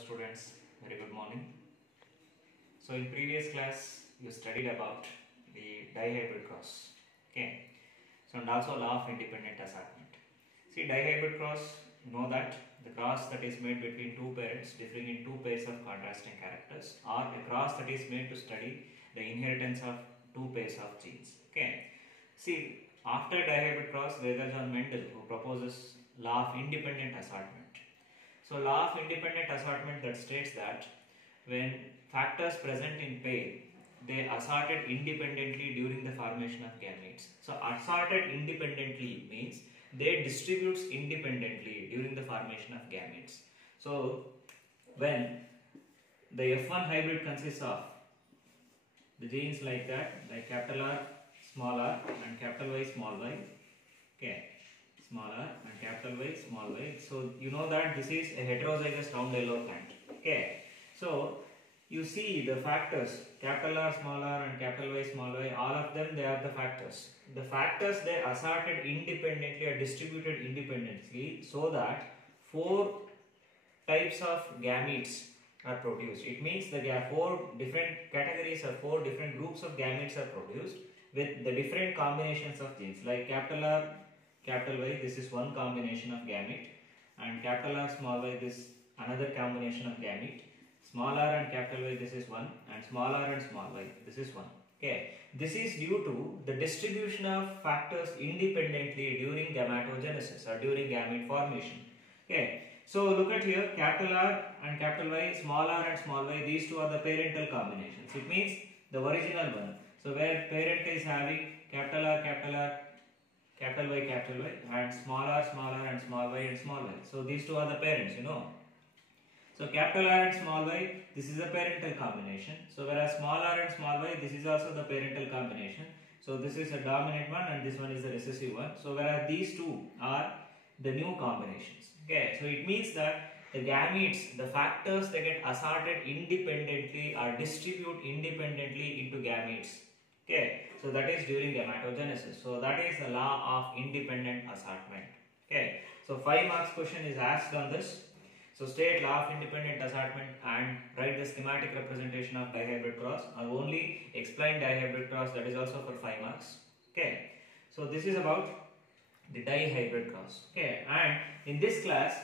students, very good morning. So in previous class you studied about the dihybrid cross, okay, so and also law of independent assortment. See, dihybrid cross, you know that the cross that is made between two parents differing in two pairs of contrasting characters, or a cross that is made to study the inheritance of two pairs of genes, okay. See, after dihybrid cross there is John Mendel who proposes law of independent assortment. So law of independent assortment that states that when factors present in pair, they assorted independently during the formation of gametes. So assorted independently means they distributes independently during the formation of gametes. So when the F1 hybrid consists of the genes like that, like capital R, small r and capital Y, small y, okay, small r and capital Y, small y. So you know that this is a heterozygous round yellow plant, okay. So you see the factors capital R, small r and capital Y, small y, all of them they are the factors. The factors they assorted independently or distributed independently so that four types of gametes are produced. It means the four different categories or four different groups of gametes are produced with the different combinations of genes, like capital R, capital Y, this is one combination of gamete, and capital R, small y, this another combination of gamete. Small r and capital Y, this is one, and small r and small y, this is one. Okay, this is due to the distribution of factors independently during gametogenesis or during gamete formation. Okay, so look at here, capital R and capital Y, small r and small y, these two are the parental combinations. It means the original one. So where parent is having capital R, capital Y, and small r and small y and small y. So these two are the parents, you know. So capital R and small y, this is a parental combination. So whereas small r and small y, this is also the parental combination. So this is a dominant one and this one is the recessive one. So whereas these two are the new combinations. Okay, so it means that the gametes, the factors they get assorted independently or distribute independently into gametes. Okay, so that is during gametogenesis. So that is the law of independent assortment. Okay, so 5 marks question is asked on this. So state law of independent assortment and write the schematic representation of dihybrid cross, or only explain dihybrid cross, that is also for 5 marks. Okay, so this is about the dihybrid cross. Okay, and in this class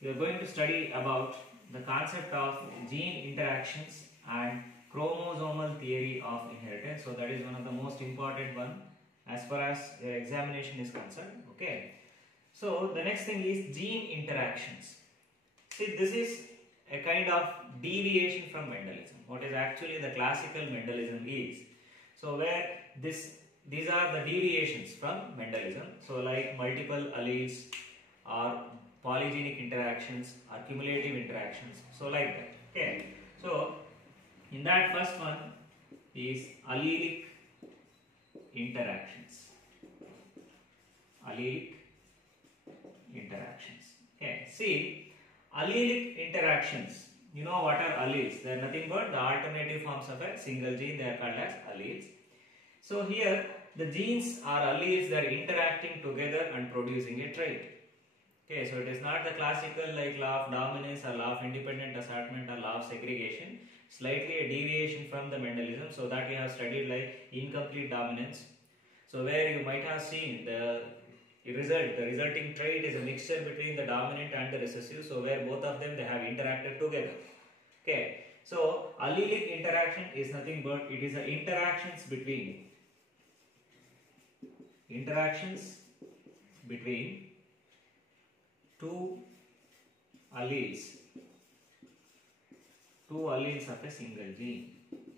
we are going to study about the concept of gene interactions and chromosomal theory of inheritance. So that is one of the most important one as far as your examination is concerned. Okay, so the next thing is gene interactions. See, this is a kind of deviation from Mendelism. What is actually the classical Mendelism is. So where these are the deviations from Mendelism. So like multiple alleles or polygenic interactions or cumulative interactions. So like that. Okay. So in that first one is allelic interactions. Allelic interactions. Okay. See, allelic interactions, you know what are alleles? They are nothing but the alternative forms of a single gene. They are called as alleles. So here the genes are alleles that are interacting together and producing a trait. Okay, so it is not the classical like law of dominance or law of independent assortment or law of segregation. Slightly a deviation from the Mendelism. So that we have studied like incomplete dominance. So where you might have seen the resulting trait is a mixture between the dominant and the recessive. So where both of them they have interacted together. Okay, so allelic interaction is nothing but it is the interactions between two alleles of a single gene.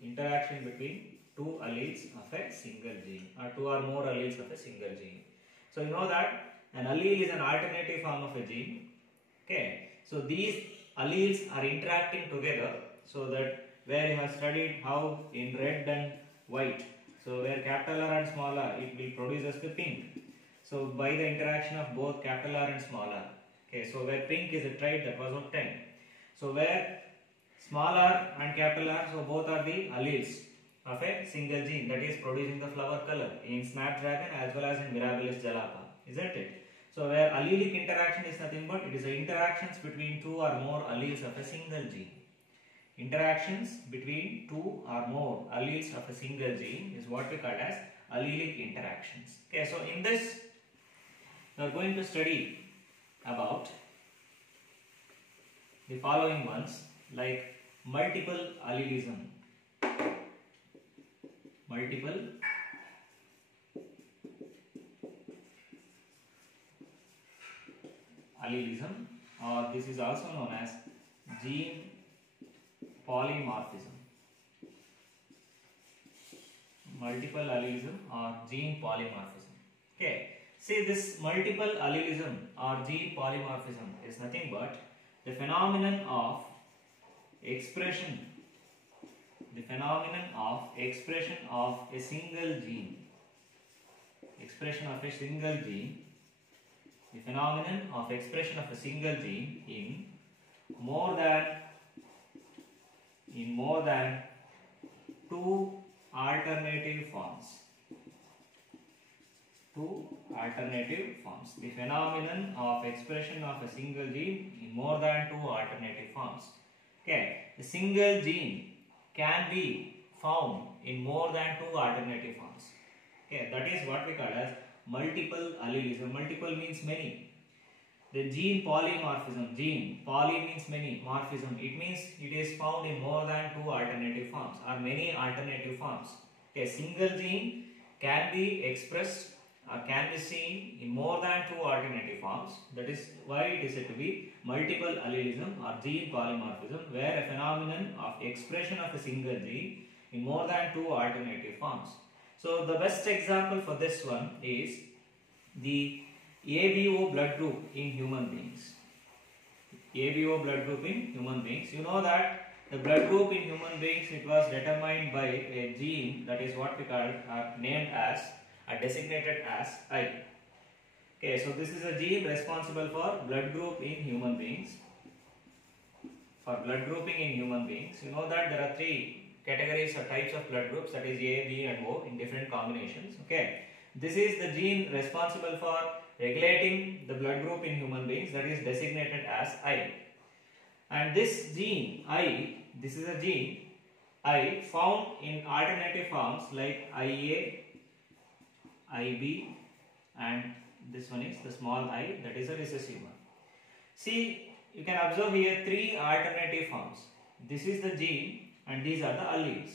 Interaction between two alleles of a single gene or two or more alleles of a single gene. So you know that an allele is an alternative form of a gene. Okay, so these alleles are interacting together, so that where you have studied how in red and white, so where capital R and small r, it will produce us the pink. So by the interaction of both capital R and small r. Okay, so where pink is a trait that was obtained. So where small r and capital R, so both are the alleles of a single gene that is producing the flower color in Snapdragon as well as in Mirabilis jalapa, isn't it? So where allelic interaction is nothing but it is the interactions between two or more alleles of a single gene. Interactions between two or more alleles of a single gene is what we call as allelic interactions. Okay, so in this we are going to study about the following ones like multiple allelism. Multiple allelism, or this is also known as gene polymorphism. Multiple allelism or gene polymorphism. Okay, see, this multiple allelism or gene polymorphism is nothing but the phenomenon of expression of a single gene. Expression of a single gene. The phenomenon of expression of a single gene in more than two alternative forms. The phenomenon of expression of a single gene in more than two alternative forms. Okay, the single gene can be found in more than two alternative forms. Okay, that is what we call as multiple allelism. Multiple means many. The gene polymorphism. Gene poly means many. Morphism, it means it is found in more than two alternative forms or many alternative forms. Okay, single gene can be expressed or can be seen in more than two alternative forms. That is why it is said to be multiple allelism or gene polymorphism, where a phenomenon of expression of a single gene in more than two alternative forms. So the best example for this one is the ABO blood group in human beings. ABO blood group in human beings. You know that the blood group in human beings, it was determined by a gene that is what we call named as designated as I. Okay, so this is a gene responsible for blood group in human beings. For blood grouping in human beings, you know that there are three categories or types of blood groups, that is A, B and O in different combinations. Okay, this is the gene responsible for regulating the blood group in human beings, that is designated as I. And this gene I, this is a gene I found in alternative forms like IA, IB, and this one is the small I, that is a recessive one. See, you can observe here three alternative forms. This is the gene and these are the alleles.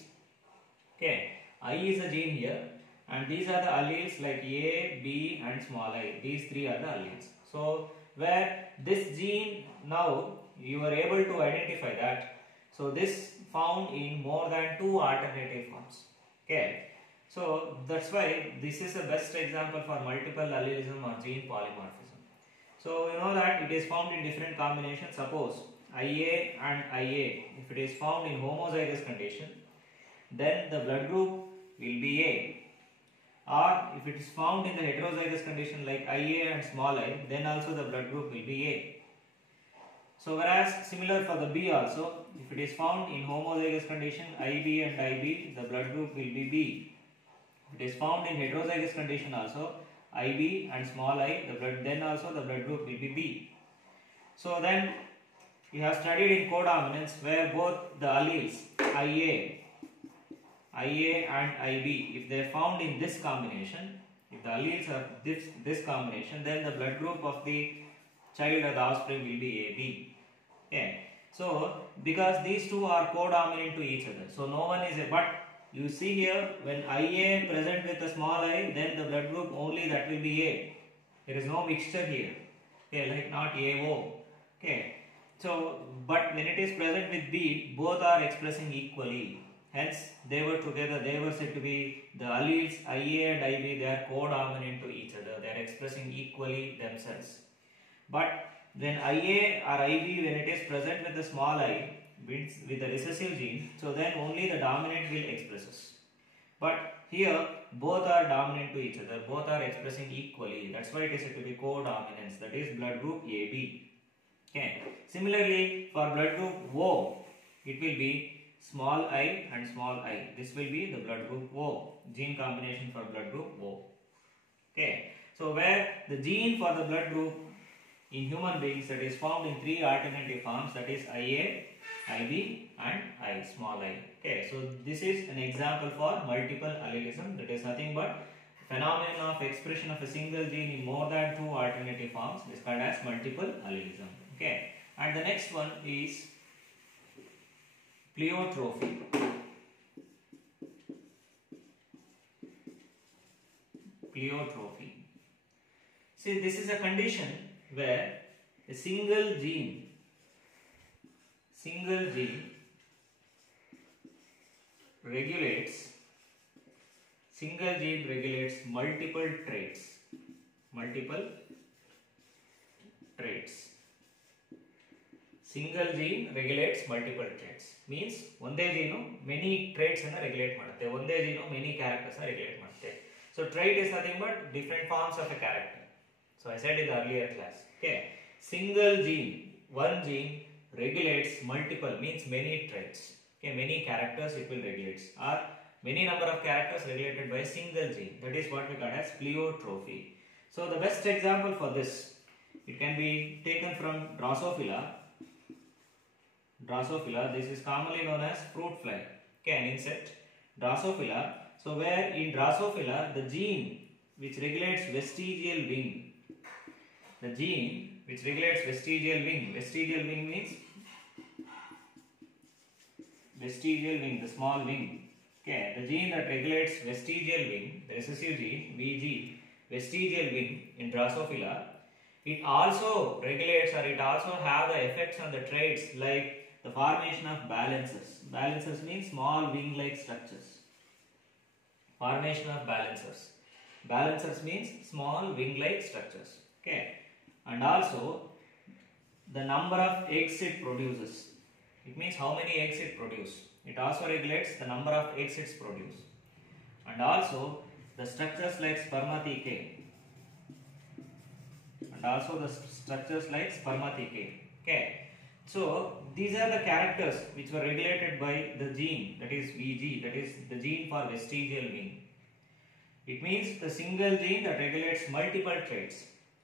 Okay, I is the gene here and these are the alleles like A, B and small I. These three are the alleles. So where this gene, now you are able to identify that. So this found in more than two alternative forms. Okay, so that's why this is the best example for multiple allelism or gene polymorphism. So you know that it is found in different combinations. Suppose IA and IA, if it is found in homozygous condition, then the blood group will be A. Or if it is found in the heterozygous condition like IA and small I, then also the blood group will be A. So whereas similar for the B also, if it is found in homozygous condition IB and IB, the blood group will be B. If it is found in heterozygous condition also IB and small I, the blood, then also the blood group will be B. So then you have studied in codominance where both the alleles IA and IB, if they are found in this combination, if the alleles are this combination, then the blood group of the child or the offspring will be AB. Okay. So because these two are codominant to each other, so no one is a, but you see here when IA present with a small I, then the blood group only that will be A. There is no mixture here. Okay, like not AO. Okay. So but when it is present with B, both are expressing equally. Hence they were together, they were said to be the alleles IA and IB, they are codominant to each other, they are expressing equally themselves. But when IA or IB, when it is present with the small I, with the recessive gene, so then only the dominant will expresses. But here both are dominant to each other, both are expressing equally, that's why it is said to be codominance, that is blood group AB. Okay. Similarly for blood group O, it will be small I and small I. This will be the blood group O, gene combination for blood group O. Okay. So where the gene for the blood group in human beings that is found in three alternative forms, that is IA, IB and I, small I. Okay, so this is an example for multiple allelism. That is nothing but phenomenon of expression of a single gene in more than two alternative forms is called as multiple allelism. Okay, and the next one is pleiotropy. Pleiotropy. See, this is a condition where a single gene regulates multiple traits. Single gene regulates multiple traits. Means ಒಂದೇ gene many traits ಅನ್ನು regulate ಮಾಡುತ್ತೆ. ಒಂದೇ gene many characters ಅನ್ನು regulate ಮಾಡುತ್ತೆ. So trait is nothing but different forms of a character. So I said in the earlier class. Okay. Single gene, one gene regulates multiple, means many traits. Okay, many characters it will regulate. Or many number of characters regulated by a single gene. That is what we call as pleiotropy. So the best example for this, it can be taken from Drosophila. This is commonly known as fruit fly. Okay, an insect. Drosophila. So where in Drosophila the gene which regulates vestigial wing, vestigial wing means vestigial wing, the small wing. Okay, the gene that regulates vestigial wing, the recessive gene VG, vestigial wing in Drosophila, it also regulates or it also have the effects on the traits like the formation of balancers. Balancers means small wing-like structures. Formation of balancers. Balancers means small wing-like structures. Okay, and also the number of eggs it produces. It means how many eggs it produces. It also regulates the number of eggs it produces. And also the structures like spermathecae. Okay. So these are the characters which were regulated by the gene, that is VG, that is the gene for vestigial wing. It means the single gene that regulates multiple traits.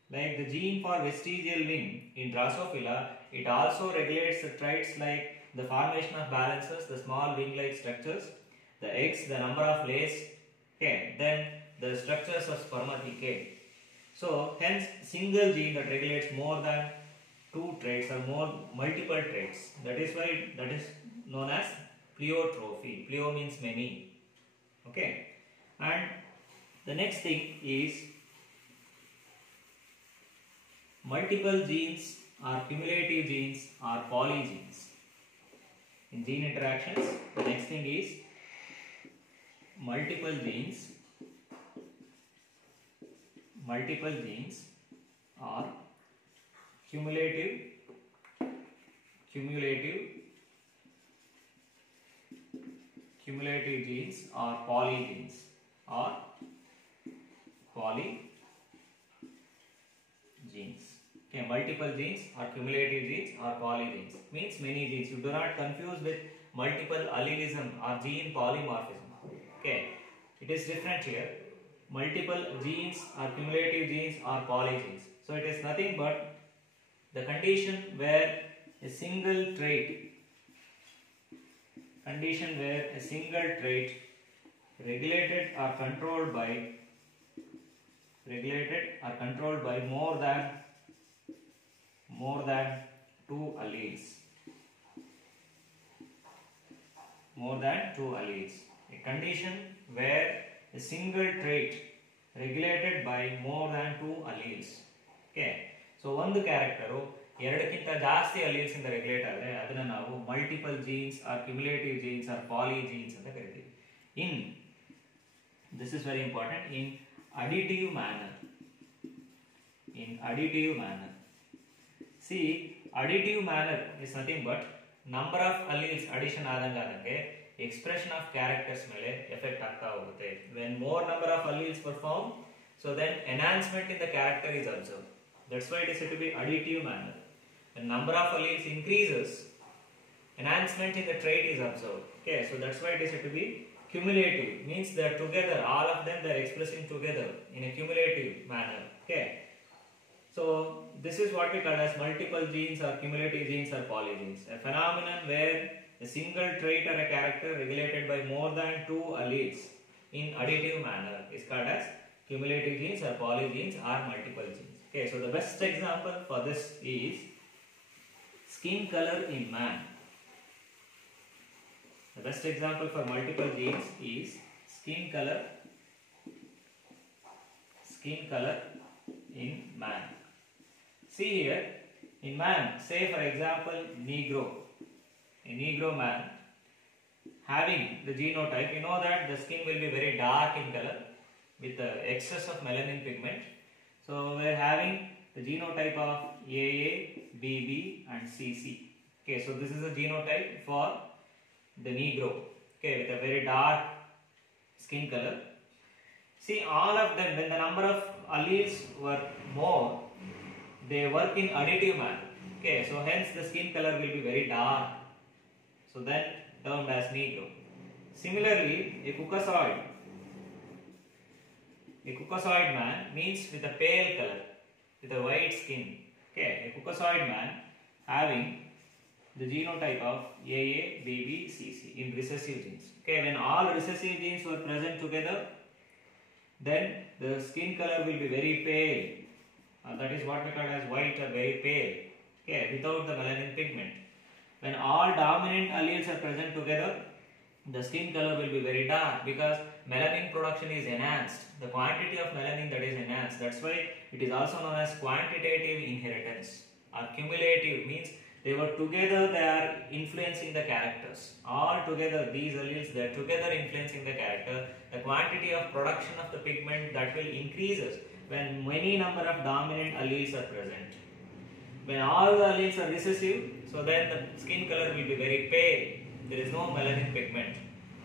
Like the gene for vestigial wing in Drosophila, it also regulates the traits like the formation of balancers, the small wing-like structures, the eggs, the number of layers, okay, then the structures of spermathecae. So hence single gene that regulates more than two traits or multiple traits. That is why that is known as pleiotropy. Pleo means many. Okay, and the next thing is multiple genes or cumulative genes or polygenes. In gene interactions, the next thing is multiple genes or cumulative genes or polygenes Okay, multiple genes or cumulative genes or polygenes means many genes. You do not confuse with multiple allelism or gene polymorphism. Okay, it is different here. Multiple genes or cumulative genes or polygenes. So it is nothing but the condition where a single trait regulated or controlled by more than two alleles. A condition where a single trait regulated by more than two alleles. Okay, so one character ಎರಡಕ್ಕಿಂತ ಜಾಸ್ತಿ alleles ಇಂದ regulate ಆದರೆ ಅದನ್ನ ನಾವು multiple genes or cumulative genes or polygenes ಅಂತ ಕರಿತೀವಿ. This is very important in additive manner. See, additive manner is nothing but number of alleles addition ಆದಂಗೆ expression of characters ಮೇಲೆ effect ಆಗ್ತಾ ಹೋಗುತ್ತೆ. When more number of alleles were found, so then enhancement in the character is observed. That's why it is said to be additive manner. When number of alleles increases, enhancement in the trait is observed. Okay, so that's why it is said to be cumulative means they are together, all of them they are expressing together in a cumulative manner. Okay. So this is what we call as multiple genes or cumulative genes or polygenes. A phenomenon where a single trait or a character regulated by more than two alleles in additive manner is called as cumulative genes or polygenes or multiple genes. Okay, so the best example for this is skin color in man. The best example for multiple genes is skin color in man. See here, in man, say for example Negro, a Negro man having the genotype, you know that the skin will be very dark in color with the excess of melanin pigment. So we are having the genotype of AA, BB and CC. Okay, so this is the genotype for the Negro, okay, with a very dark skin color. See, all of them, when the number of alleles were more, they work in additive manner. Okay, so hence the skin color will be very dark. So then termed as Negro. Similarly, a Caucasoid man means with a pale color, with a white skin. Okay, a Caucasoid man having the genotype of AA, BB, CC in recessive genes. Okay, when all recessive genes were present together, then the skin color will be very pale. That is what we call as white or very pale. Okay, without the melanin pigment. When all dominant alleles are present together, the skin color will be very dark because melanin production is enhanced. The quantity of melanin that is enhanced. That's why it is also known as quantitative inheritance. Or cumulative means they were together, they are influencing the characters. All together, these alleles, they are together influencing the character. The quantity of production of the pigment that will increases when many number of dominant alleles are present. When all the alleles are recessive, so then the skin color will be very pale. There is no melanin pigment.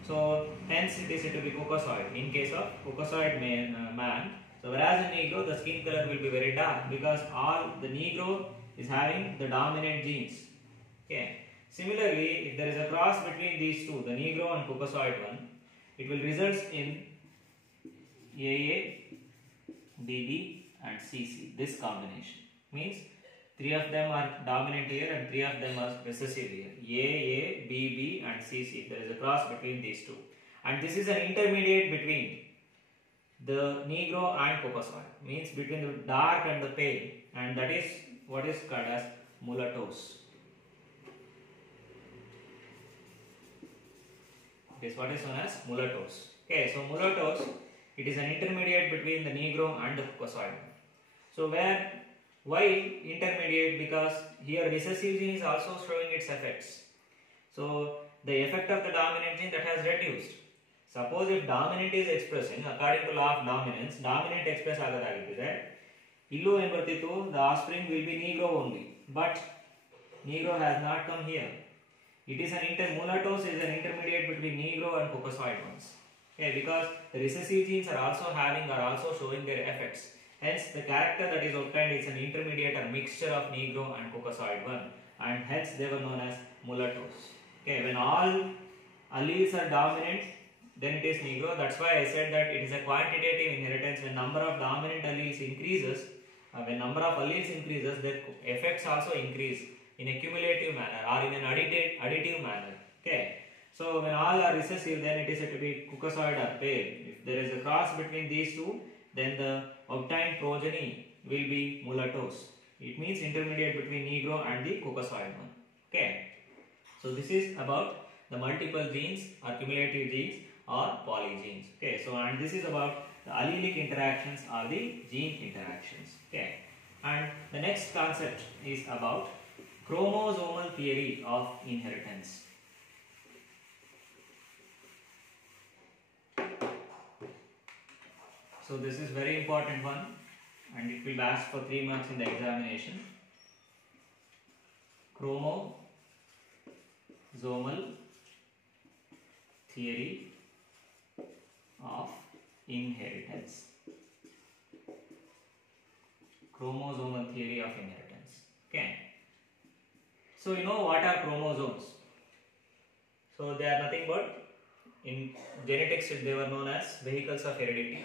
So hence it is said to be Caucasoid in case of Caucasoid man. So whereas in Negro the skin color will be very dark because all the Negro is having the dominant genes. Okay. Similarly, if there is a cross between these two, the Negro and Caucasoid one, it will result in AA, BB and CC. This combination means 3 of them are dominant here and 3 of them are recessive here. AA, BB and CC. There is a cross between these two. And this is an intermediate between the Negro and Caucasoid. Means between the dark and the pale. And that is what is called as mulattoes. It is what is known as mulattoes. Okay, so mulattoes, it is an intermediate between the Negro and the Caucasoid. So why intermediate? Because here recessive gene is also showing its effects. So the effect of the dominant gene that has reduced. Suppose if dominant is expressing according to law of dominance, dominant express agadagiddire, illu en bartittu, the offspring will be Negro only. But Negro has not come here. It is mulattoes is an intermediate between Negro and Caucasoid ones. Okay, because the recessive genes are also showing their effects. Hence, the character that is obtained is an intermediate or mixture of Negro and Caucasoid one, and hence they were known as mulattoes. Okay, when all alleles are dominant, then it is Negro. That's why I said that it is a quantitative inheritance. When number of dominant alleles increases, when number of alleles increases, the effects also increase in a cumulative manner or in an additive manner. Okay. So when all are recessive, then it is said to be Caucasoid or pale. If there is a cross between these two, then the obtained progeny will be mulattoes. It means intermediate between Negro and the Caucasoid one. Okay. So this is about the multiple genes or cumulative genes or polygenes. Okay. So and this is about the allelic interactions or the gene interactions. Okay. And the next concept is about chromosomal theory of inheritance. So this is very important one and it will last for 3 months in the examination. Chromosomal theory of inheritance. Chromosomal theory of inheritance. Okay. So you know what are chromosomes? So they are nothing but In genetics, they were known as vehicles of heredity.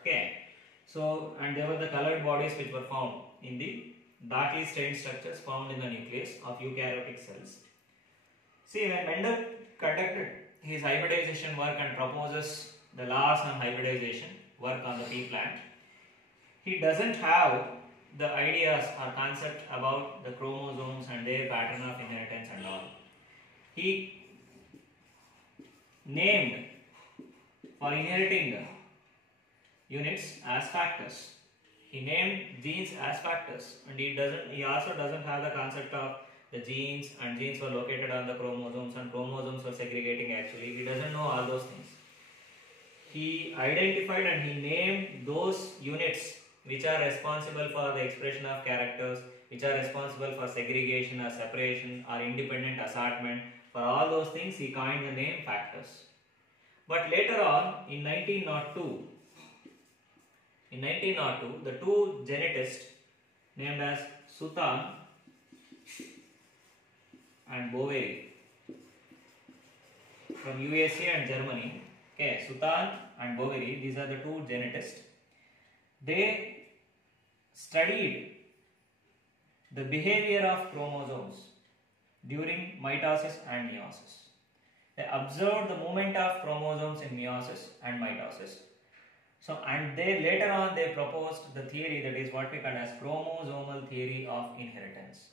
Okay. So, and they were the colored bodies which were found in the darkly stained structures found in the nucleus of eukaryotic cells. See, when Mendel conducted his hybridization work and proposes the laws on hybridization work on the pea plant, he doesn't have the ideas or concept about the chromosomes and their pattern of inheritance and all. He named for inheriting units as factors. He named genes as factors, and he also doesn't have the concept of the genes, and genes were located on the chromosomes and chromosomes were segregating actually. He doesn't know all those things. He identified and he named those units which are responsible for the expression of characters, which are responsible for segregation or separation or independent assortment. For all those things, he coined the name factors. But later on, in 1902, the two geneticists named as Sutan and Boveri from USA and Germany, okay, Sutan and Boveri, these are the two geneticists. They studied the behavior of chromosomes during mitosis and meiosis. They observed the movement of chromosomes in meiosis and mitosis. So, and they later on they proposed the theory that is what we call as chromosomal theory of inheritance.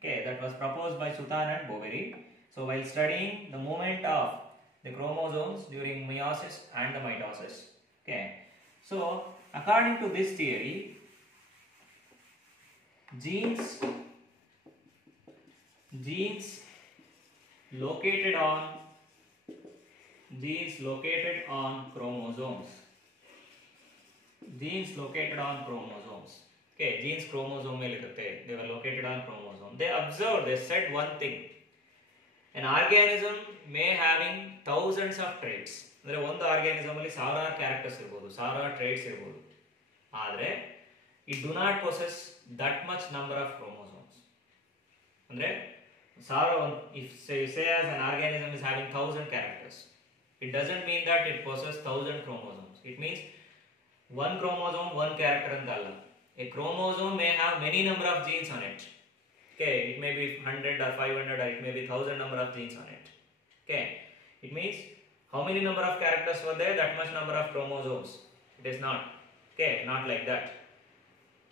Okay, that was proposed by Sutan and Boveri. So, while studying the movement of the chromosomes during meiosis and the mitosis. Okay, so according to this theory, genes located on chromosomes. Okay, genes chromosome mein likhte, they were located on chromosome. They observed, they said one thing. An organism may having thousands of traits. Andre one organism alli ಸಾವಿರಾರು characters irbodu, ಸಾವಿರಾರು traits irbodu. Adre it do not possess that much number of chromosomes. Andre if say as an organism is having 1000 characters, it doesn't mean that it possesses 1000 chromosomes. It means one chromosome, one character antalla. A chromosome may have many number of genes on it. Okay, it may be 100 or 500 or it may be 1000 number of genes on it. Okay, it means how many number of characters were there, that much number of chromosomes. It is not. Okay, not like that.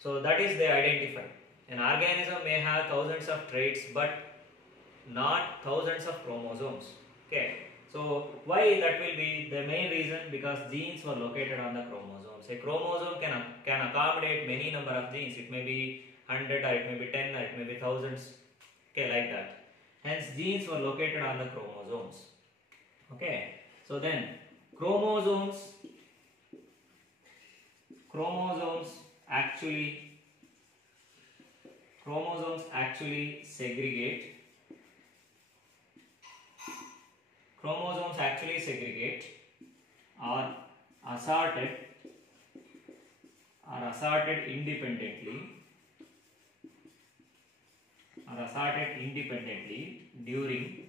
So that is they identify. An organism may have thousands of traits but not thousands of chromosomes. Okay, so why that will be the main reason? Because genes were located on the chromosomes. A chromosome can accommodate many number of genes. It may be 100 or it may be 10 or it may be thousands. Okay, like that. Hence genes were located on the chromosomes. Okay, so then chromosomes actually segregate. Chromosomes actually segregate or assorted independently during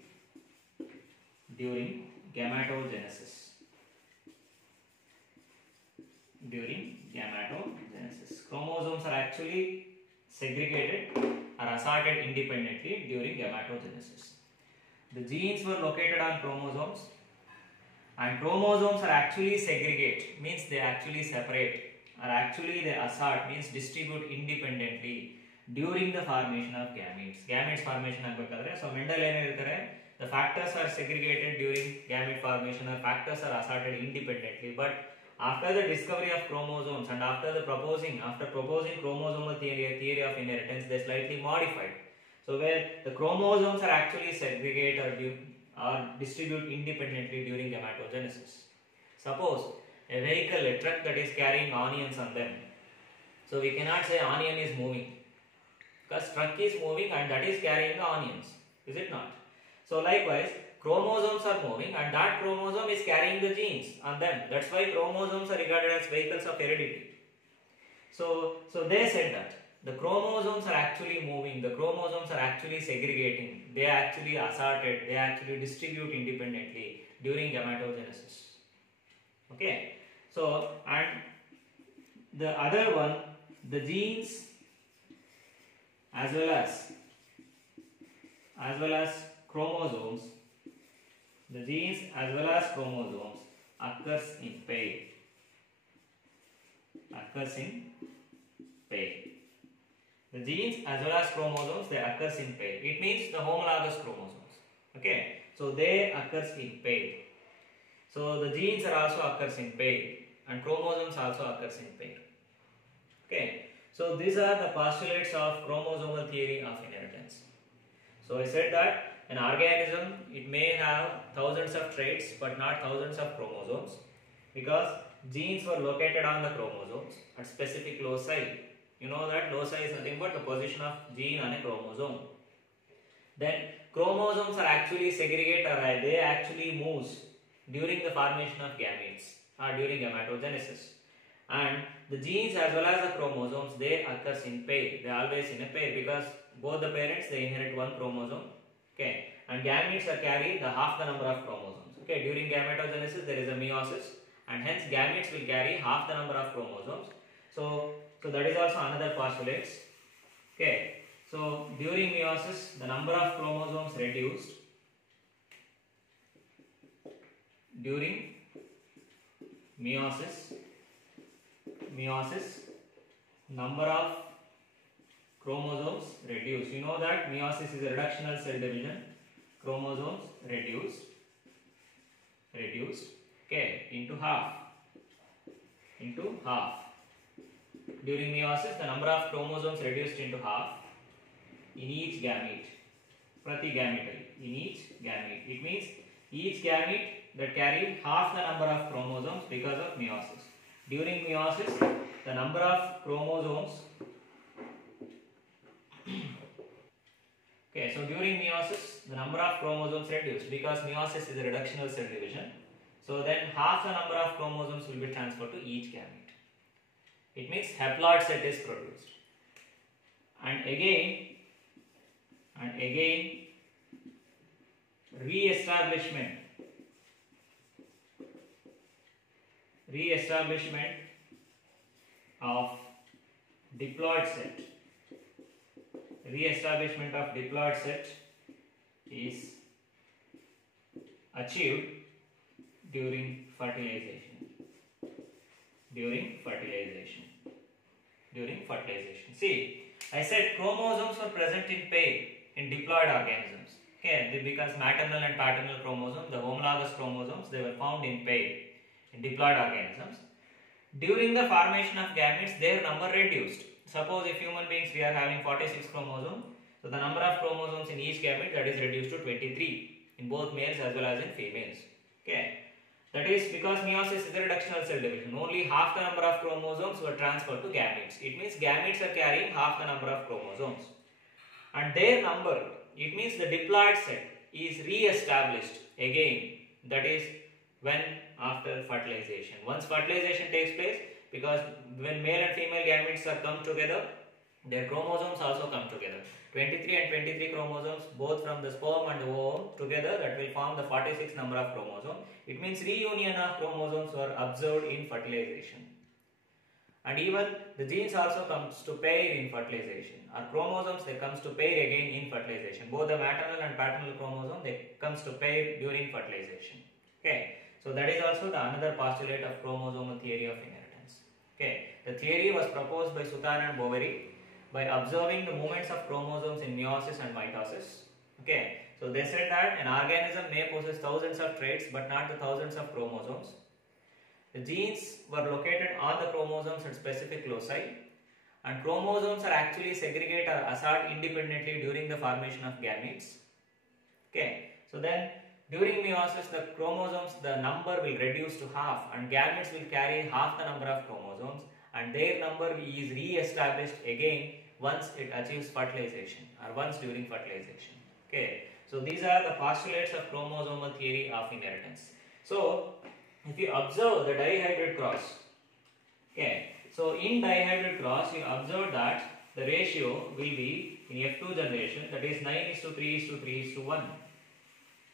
gametogenesis. Chromosomes are actually segregated or assorted independently during gametogenesis. The genes were located on chromosomes, and chromosomes are actually segregate, means they actually separate, or actually they assort, means distribute independently during the formation of gametes. Gametes formation agಬೇಕಾದ್ರೆ so Mendel ಏನು ಹೇಳ್ತಾರೆ, the factors are segregated during gamete formation or factors are assorted independently, but after the discovery of chromosomes and after proposing chromosomal theory of inheritance, they slightly modified. So where the chromosomes are actually segregate or distribute independently during gametogenesis. Suppose a vehicle, a truck that is carrying onions on them. So we cannot say onion is moving, because truck is moving and that is carrying the onions. Is it not? So likewise, chromosomes are moving and that chromosome is carrying the genes on them. That's why chromosomes are regarded as vehicles of heredity. So they said that the chromosomes are actually moving, the chromosomes are actually segregating, they are actually assorted, they actually distribute independently during gametogenesis. Okay, so and the other one, the genes as well as chromosomes, the genes as well as chromosomes occurs in pair. The genes as well as chromosomes, they occurs in pair. It means the homologous chromosomes. Okay, so they occurs in pair. So the genes are also occurs in pair and chromosomes also occurs in pair. Okay, so these are the postulates of chromosomal theory of inheritance. So I said that an organism, it may have thousands of traits but not thousands of chromosomes, because genes were located on the chromosomes at specific loci. You know that loci is nothing but the position of gene on a chromosome. Then chromosomes are actually segregated, or they actually moves during the formation of gametes or during gametogenesis. And the genes as well as the chromosomes, they occurs in pair. They are always in a pair because both the parents, they inherit one chromosome. Okay, and gametes are carry the half the number of chromosomes. Okay, during gametogenesis there is a meiosis, and hence gametes will carry half the number of chromosomes. So that is also another postulate. Okay, so during meiosis the number of chromosomes reduced. During meiosis, number of chromosomes reduced. You know that meiosis is a reductional cell division. Chromosomes reduced, okay, into half. During meiosis, the number of chromosomes reduced into half in each gamete, pratigametally, in each gamete. It means each gamete that carry half the number of chromosomes because of meiosis. During meiosis, the number of chromosomes, okay, so during meiosis, the number of chromosomes reduced because meiosis is a reductional cell division. So then half the number of chromosomes will be transferred to each gamete. It means haploid set is produced. And again, re-establishment of diploid set. Re-establishment of diploid set is achieved during fertilization. See, I said chromosomes were present in pair in diploid organisms. Okay, because maternal and paternal chromosomes, the homologous chromosomes, they were found in pair in diploid organisms. During the formation of gametes, their number reduced. Suppose if human beings, we are having 46 chromosomes, so the number of chromosomes in each gamete, that is reduced to 23 in both males as well as in females. Okay, that is because meiosis is a reductional cell division. Only half the number of chromosomes were transferred to gametes. It means gametes are carrying half the number of chromosomes, and their number, it means the diploid set is re-established again. That is when after fertilization. Once fertilization takes place, because when male and female gametes are come together, their chromosomes also come together. 23 and 23 chromosomes, both from the sperm and the ovum together, that will form the 46 number of chromosomes. It means reunion of chromosomes were observed in fertilization. And even the genes also comes to pair in fertilization. Our chromosomes, they comes to pair again in fertilization. Both the maternal and paternal chromosome, they comes to pair during fertilization. Okay, so that is also the another postulate of chromosomal theory of inheritance. Okay, the theory was proposed by Sutan and Boveri by observing the movements of chromosomes in meiosis and mitosis. Okay, so they said that an organism may possess thousands of traits but not the thousands of chromosomes. The genes were located on the chromosomes at specific loci, and chromosomes are actually segregated or assort independently during the formation of gametes. Okay, so then during meiosis, the chromosomes, the number will reduce to half, and gametes will carry half the number of chromosomes, and their number is re-established again once it achieves fertilization or once during fertilization. Okay, so these are the postulates of chromosomal theory of inheritance. So if you observe the dihybrid cross, okay, so in dihybrid cross you observe that the ratio will be in F2 generation, that is 9:3:3:1.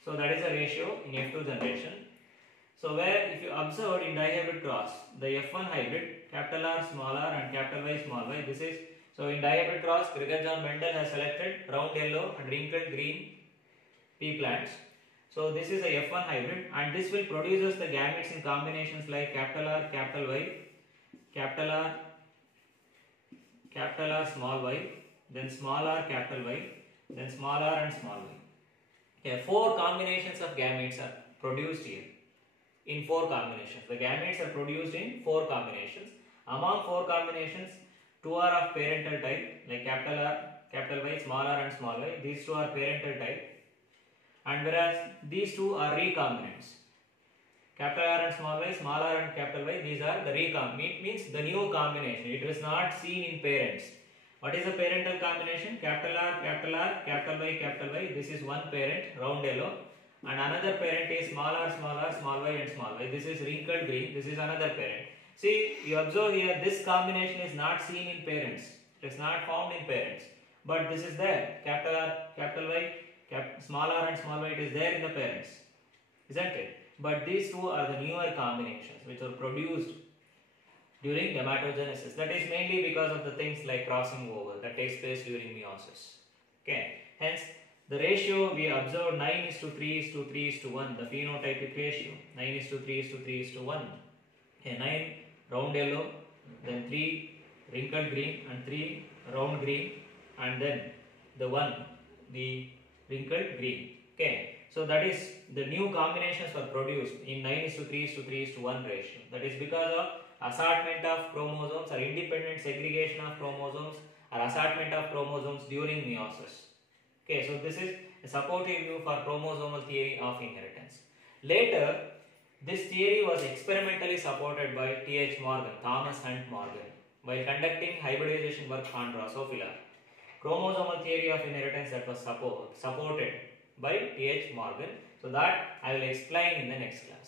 So that is the ratio in F2 generation. So where if you observe in dihybrid cross, the F1 hybrid, capital R small r and capital Y small y, this is, so in dihybrid cross, Gregor John Mendel has selected round yellow and wrinkled green pea plants. So this is a F1 hybrid, and this will produce us the gametes in combinations like capital R, capital Y, capital R, capital R small y, then small r capital Y, then small r and small y. Okay, 4 combinations of gametes are produced here. In 4 combinations, the gametes are produced in 4 combinations. Among 4 combinations, 2 are of parental type, like capital R, capital Y, small r and small y. These 2 are parental type. And whereas these 2 are recombinants, capital R and small r and capital Y, these are the recombinant, means the new combination. It is not seen in parents. What is the parental combination? Capital R, capital R, capital Y, this is one parent, round yellow, and another parent is small r, small y and small y. This is wrinkled green, this is another parent. See, you observe here, this combination is not seen in parents. It is not found in parents. But this is there, capital R, capital Y, small r and small y, it is there in the parents, isn't it? But these 2 are the newer combinations which are produced during gametogenesis. That is mainly because of the things like crossing over that takes place during meiosis. Okay, hence the ratio we observed 9:3:3:1, the phenotypic ratio 9:3:3:1. Okay, 9 round yellow, then 3 wrinkled green and 3 round green, and then the 1 the wrinkled green. Okay, so that is the new combinations were produced in 9:3:3:1 ratio. That is because of assortment of chromosomes or independent segregation of chromosomes or assortment of chromosomes during meiosis. Okay, so this is a supportive view for chromosomal theory of inheritance. Later, this theory was experimentally supported by T.H. Morgan, Thomas Hunt Morgan, while conducting hybridization work on Drosophila. Chromosomal theory of inheritance that was supported by T.H. Morgan. So that I will explain in the next class.